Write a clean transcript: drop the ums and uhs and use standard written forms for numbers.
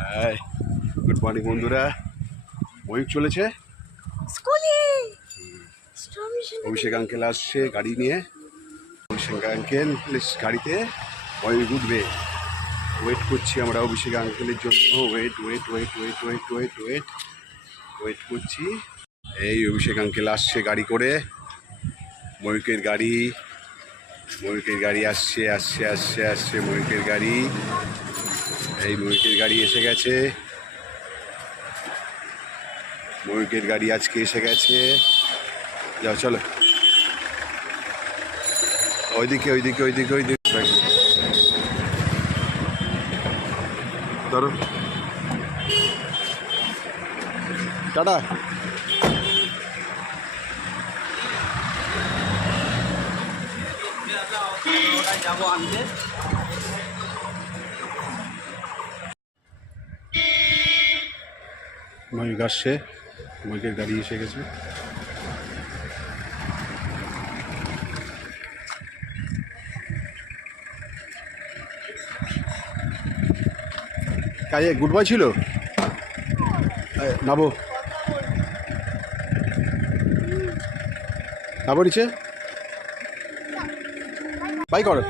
High, good morning বন্ধুরা। ময়ূর চলেছে স্কুলে। অভিষেক আঙ্কেল আসছে গাড়ি নিয়ে। অভিষেক আঙ্কেল গাড়িতে ময়ূর উঠবে। ওয়েট করছি আমরা অভিষেক আঙ্কেলের জন্য। Wait wait wait wait wait wait wait wait করছি। এই অভিষেক আঙ্কেল আসছে গাড়ি করে। ময়ূকের গাড়ি, ময়ূকের গাড়ি আসছে আসছে আসছে আসছে ময়ূকের গাড়ি। এই ময়ূকের গাড়ি এসে গেছে। ময়ূকের গাড়ি আজকে এসে গেছে। যাও চলো ওইদিকে ওইদিকে ওইদিকে ওইদিকে ধরো। টাটা। যাবো আনতে। ময়ূক আসছে, ময়ূকের গাড়ি এসে গেছে। কাজে গুড বাই ছিল। নাবো নাবো নিচে বাই করো।